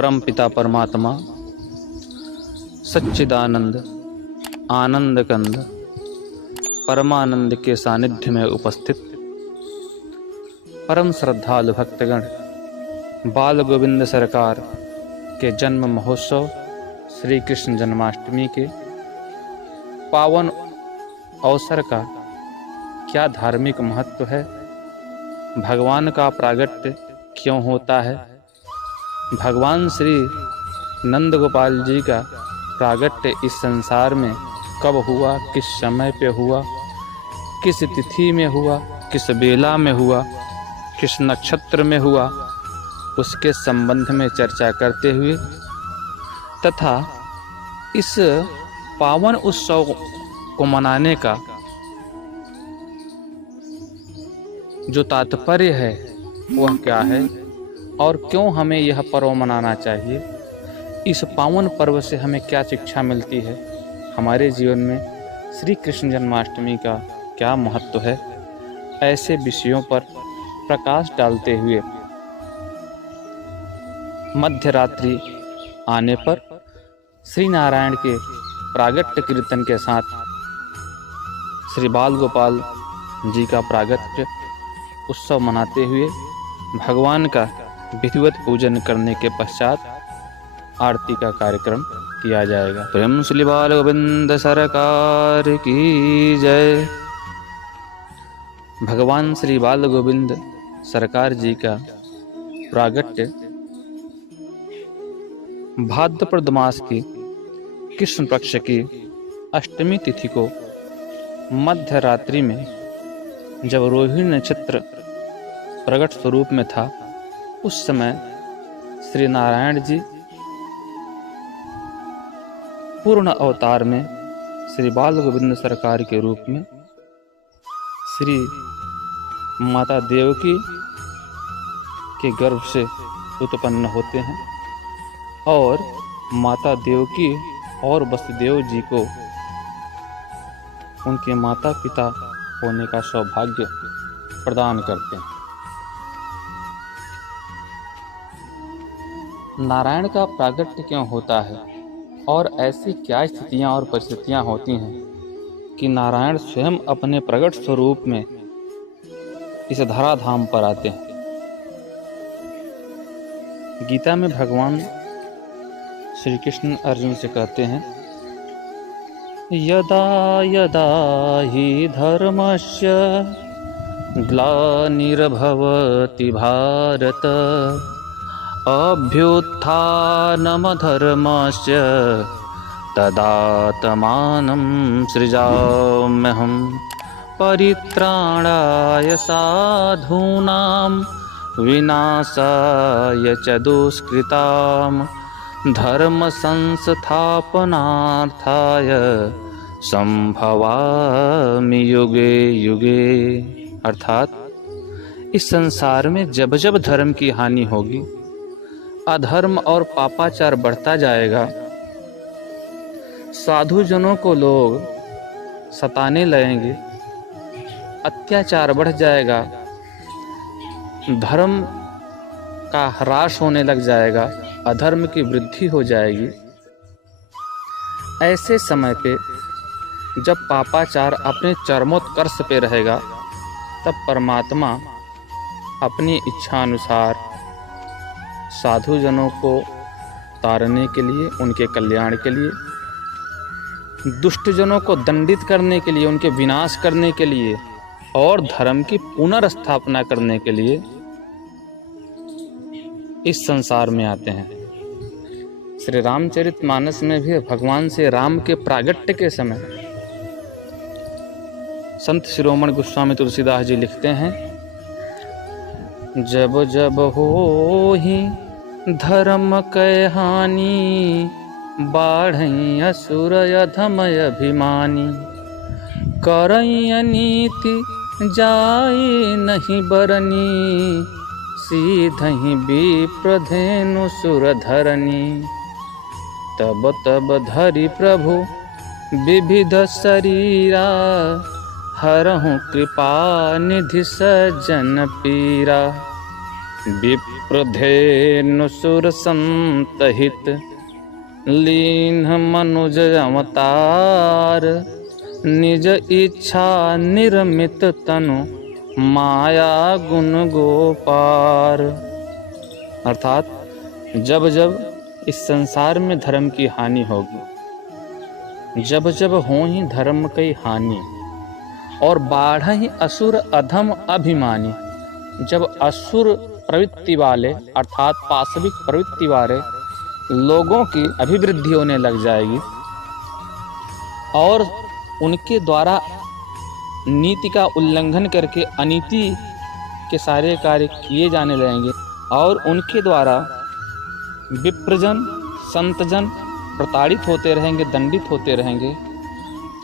परम पिता परमात्मा सच्चिदानंद आनंद कंद परमानंद के सानिध्य में उपस्थित परम श्रद्धालु भक्तगण बाल गोविंद सरकार के जन्म महोत्सव श्री कृष्ण जन्माष्टमी के पावन अवसर का क्या धार्मिक महत्व है, भगवान का प्रागट्य क्यों होता है, भगवान श्री नंद गोपाल जी का प्रागट्य इस संसार में कब हुआ, किस समय पे हुआ, किस तिथि में हुआ, किस बेला में हुआ, किस नक्षत्र में हुआ, उसके संबंध में चर्चा करते हुए तथा इस पावन उत्सव को मनाने का जो तात्पर्य है वह क्या है और क्यों हमें यह पर्व मनाना चाहिए, इस पावन पर्व से हमें क्या शिक्षा मिलती है, हमारे जीवन में श्री कृष्ण जन्माष्टमी का क्या महत्व है, ऐसे विषयों पर प्रकाश डालते हुए मध्य रात्रि आने पर श्री नारायण के प्रागट्य कीर्तन के साथ श्री बाल गोपाल जी का प्रागट्य उत्सव मनाते हुए भगवान का विधिवत पूजन करने के पश्चात आरती का कार्यक्रम किया जाएगा। प्रेम श्री बाल गोविंद सरकार की जय। भगवान श्री बाल गोविंद सरकार जी का प्रागट्य भाद्रपद मास की कृष्ण पक्ष की अष्टमी तिथि को मध्य रात्रि में जब रोहिणी नक्षत्र प्रकट स्वरूप में था, उस समय श्री नारायण जी पूर्ण अवतार में श्री बाल गोविंद सरकार के रूप में श्री माता देवकी के गर्भ से उत्पन्न होते हैं और माता देवकी और वसुदेव जी को उनके माता पिता होने का सौभाग्य प्रदान करते हैं। नारायण का प्रागट्य क्यों होता है और ऐसी क्या स्थितियां और परिस्थितियां होती हैं कि नारायण स्वयं अपने प्रकट स्वरूप में इस धराधाम पर आते हैं। गीता में भगवान श्री कृष्ण अर्जुन से कहते हैं, यदा यदा हि धर्मस्य ग्लानिर्भवति भारत अभ्युत्थानमधर्मस्य तदात्मानं सृजाम्यहं परित्राणाय साधूनां विनाशाय च दुष्कृताम् धर्म संस्थापनार्थाय संभवामि युगे युगे। अर्थात इस संसार में जब जब धर्म की हानि होगी, अधर्म और पापाचार बढ़ता जाएगा, साधु जनों को लोग सताने लगेंगे, अत्याचार बढ़ जाएगा, धर्म का ह्रास होने लग जाएगा, अधर्म की वृद्धि हो जाएगी। ऐसे समय पे जब पापाचार अपने चरमोत्कर्ष पे रहेगा, तब परमात्मा अपनी इच्छा अनुसार साधु जनों को तारने के लिए, उनके कल्याण के लिए, दुष्ट जनों को दंडित करने के लिए, उनके विनाश करने के लिए और धर्म की पुनर्स्थापना करने के लिए इस संसार में आते हैं। श्री रामचरितमानस में भी भगवान से राम के प्रागट्य के समय संत शिरोमणि गोस्वामी तुलसीदास जी लिखते हैं, जब जब होहि धर्म कै हानि बाढ़ई असुर अधमय अभिमानी करई नीति जाए नहीं बरनी सीधहि विप्रधेनु सुरधरनी तब तब धरि प्रभु विविध शरीरा हरहु कृपा निधि सज्जन पीरा। विप्रधेनुसुर संतहित लीन मनुज अवतार, निज इच्छा निर्मित तनु माया गुण गोपार। अर्थात जब जब इस संसार में धर्म की हानि होगी, जब जब हो ही धर्म की हानि, और बाढ़ ही असुर अधम अभिमानी, जब असुर प्रवृत्ति वाले अर्थात पाशविक प्रवृत्ति वाले लोगों की अभिवृद्धि होने लग जाएगी और उनके द्वारा नीति का उल्लंघन करके अनीति के सारे कार्य किए जाने लगेंगे और उनके द्वारा विप्रजन संतजन प्रताड़ित होते रहेंगे, दंडित होते रहेंगे,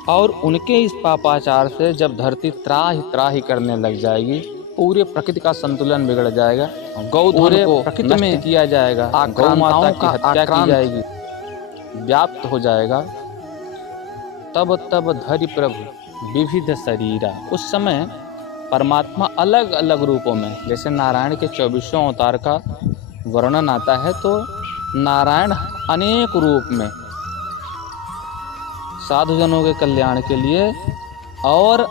और उनके इस पापाचार से जब धरती त्राही करने लग जाएगी, पूरे प्रकृति का संतुलन बिगड़ जाएगा, गौधन को प्रकृति में किया जाएगा, गौ माता की हत्या की जाएगी, व्याप्त हो जाएगा, तब तब धरि प्रभु विविध शरीरा। उस समय परमात्मा अलग अलग रूपों में, जैसे नारायण के 24 अवतार का वर्णन आता है, तो नारायण अनेक रूप में साधुजनों के कल्याण के लिए और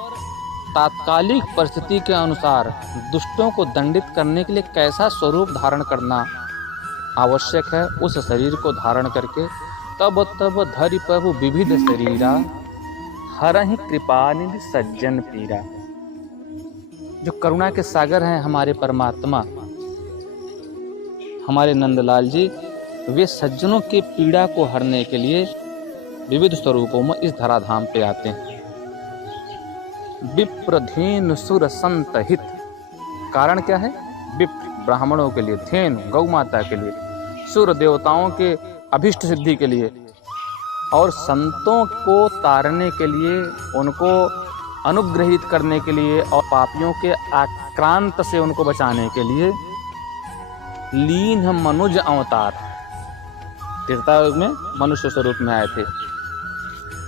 तात्कालिक परिस्थिति के अनुसार दुष्टों को दंडित करने के लिए कैसा स्वरूप धारण करना आवश्यक है, उस शरीर को धारण करके तब तब धरि प्रभु विविध शरीरा, हरहि कृपा निधि सज्जन पीरा। जो करुणा के सागर हैं हमारे परमात्मा, हमारे नंदलाल जी, वे सज्जनों के पीड़ा को हरने के लिए विविध स्वरूपों में इस धराधाम पे आते हैं। विप्रधेनु सुर संत हित, कारण क्या है? विप्र ब्राह्मणों के लिए, धेनु गौ माता के लिए, सुर देवताओं के अभिष्ट सिद्धि के लिए, और संतों को तारने के लिए, उनको अनुग्रहित करने के लिए और पापियों के आक्रांत से उनको बचाने के लिए लीन मनुज अवतार, त्रेतायुग में मनुष्य स्वरूप में आए थे।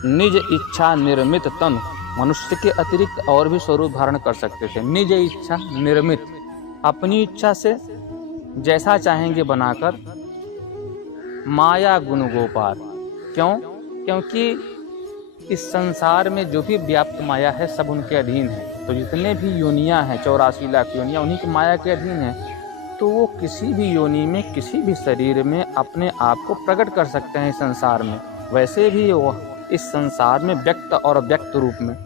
निज इच्छा निर्मित तनु, मनुष्य के अतिरिक्त और भी स्वरूप धारण कर सकते थे। निज इच्छा निर्मित, अपनी इच्छा से जैसा चाहेंगे बनाकर, माया गुण गोपाल। क्यों? क्योंकि इस संसार में जो भी व्याप्त माया है सब उनके अधीन है। तो जितने भी योनियां हैं, 84 लाख योनियां, उन्हीं की माया के अधीन है। तो वो किसी भी योनि में, किसी भी शरीर में अपने आप को प्रकट कर सकते हैं इस संसार में। वैसे भी वो इस संसार में व्यक्त और अव्यक्त रूप में,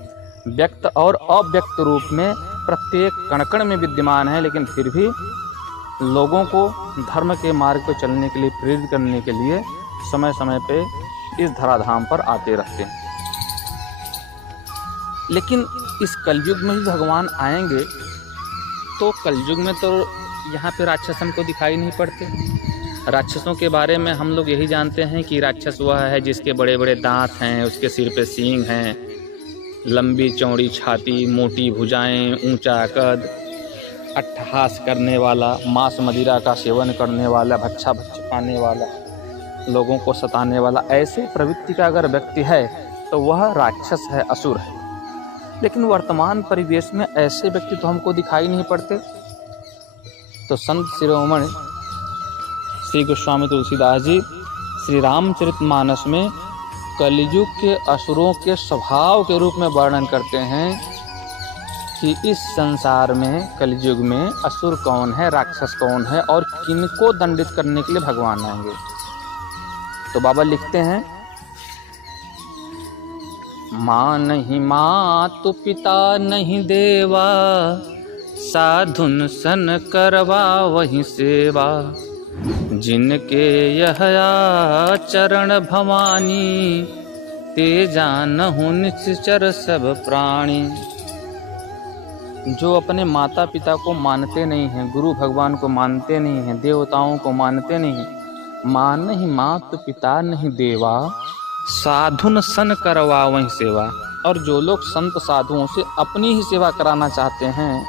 व्यक्त और अव्यक्त रूप में प्रत्येक कण-कण में विद्यमान है, लेकिन फिर भी लोगों को धर्म के मार्ग पर चलने के लिए प्रेरित करने के लिए समय समय पे इस धराधाम पर आते रहते हैं। लेकिन इस कलयुग में भी भगवान आएंगे तो कलयुग में तो यहाँ पे राक्षस हमको दिखाई नहीं पड़ते। राक्षसों के बारे में हम लोग यही जानते हैं कि राक्षस वह है जिसके बड़े बड़े दांत हैं, उसके सिर पे सींग हैं, लंबी चौड़ी छाती, मोटी भुजाएं, ऊंचा कद, अट्टहास करने वाला, मांस मदिरा का सेवन करने वाला, भच्छा खाने वाला, लोगों को सताने वाला, ऐसे प्रवृत्ति का अगर व्यक्ति है तो वह राक्षस है, असुर है। लेकिन वर्तमान परिवेश में ऐसे व्यक्ति तो हमको दिखाई नहीं पड़ते। तो संत शिरोमणि श्री गोस्वामी तुलसीदास जी श्री रामचरितमानस में कलयुग के असुरों के स्वभाव के रूप में वर्णन करते हैं कि इस संसार में कलयुग में असुर कौन है, राक्षस कौन है और किनको दंडित करने के लिए भगवान आएंगे। तो बाबा लिखते हैं, माँ नहीं मातु पिता नहीं देवा, साधुन सन करवा वही सेवा, जिनके यह चरण भवानी, ते जानहु निश्चर सब प्राणी। जो अपने माता पिता को मानते नहीं हैं, गुरु भगवान को मानते नहीं हैं, देवताओं को मानते नहीं, माँ नहीं मातु पिता नहीं देवा, साधुन सन करवा वही सेवा। और जो लोग संत साधुओं से अपनी ही सेवा कराना चाहते हैं,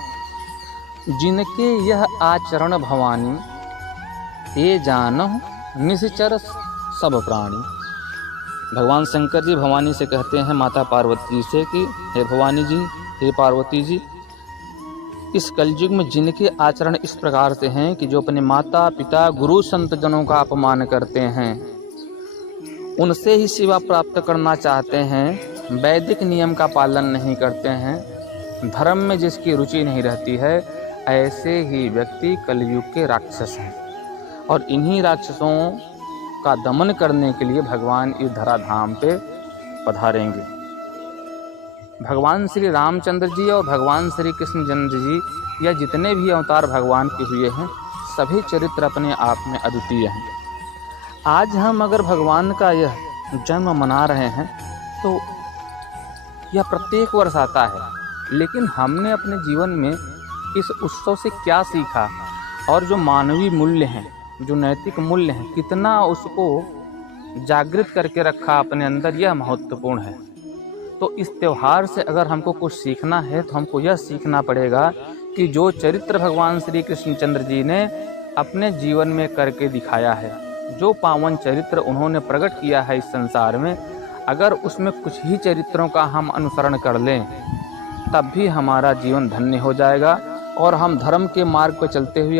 जिनके यह आचरण भवानी, ये जानहु निश्चर सब प्राणी। भगवान शंकर जी भवानी से कहते हैं माता पार्वती से कि हे भवानी जी, हे पार्वती जी, इस कलयुग में जिनके आचरण इस प्रकार से हैं कि जो अपने माता पिता गुरु संत जनों का अपमान करते हैं, उनसे ही सेवा प्राप्त करना चाहते हैं, वैदिक नियम का पालन नहीं करते हैं, धर्म में जिसकी रुचि नहीं रहती है, ऐसे ही व्यक्ति कलयुग के राक्षस हैं। और इन्हीं राक्षसों का दमन करने के लिए भगवान इस धराधाम पे पधारेंगे। भगवान श्री रामचंद्र जी और भगवान श्री कृष्णचंद्र जी या जितने भी अवतार भगवान के हुए हैं, सभी चरित्र अपने आप में अद्वितीय हैं। आज हम अगर भगवान का यह जन्म मना रहे हैं तो यह प्रत्येक वर्ष आता है, लेकिन हमने अपने जीवन में इस उत्सव से क्या सीखा और जो मानवीय मूल्य हैं, जो नैतिक मूल्य हैं, कितना उसको जागृत करके रखा अपने अंदर, यह महत्वपूर्ण है। तो इस त्यौहार से अगर हमको कुछ सीखना है तो हमको यह सीखना पड़ेगा कि जो चरित्र भगवान श्री कृष्णचंद्र जी ने अपने जीवन में करके दिखाया है, जो पावन चरित्र उन्होंने प्रकट किया है इस संसार में, अगर उसमें कुछ ही चरित्रों का हम अनुसरण कर लें तब भी हमारा जीवन धन्य हो जाएगा और हम धर्म के मार्ग पर चलते हुए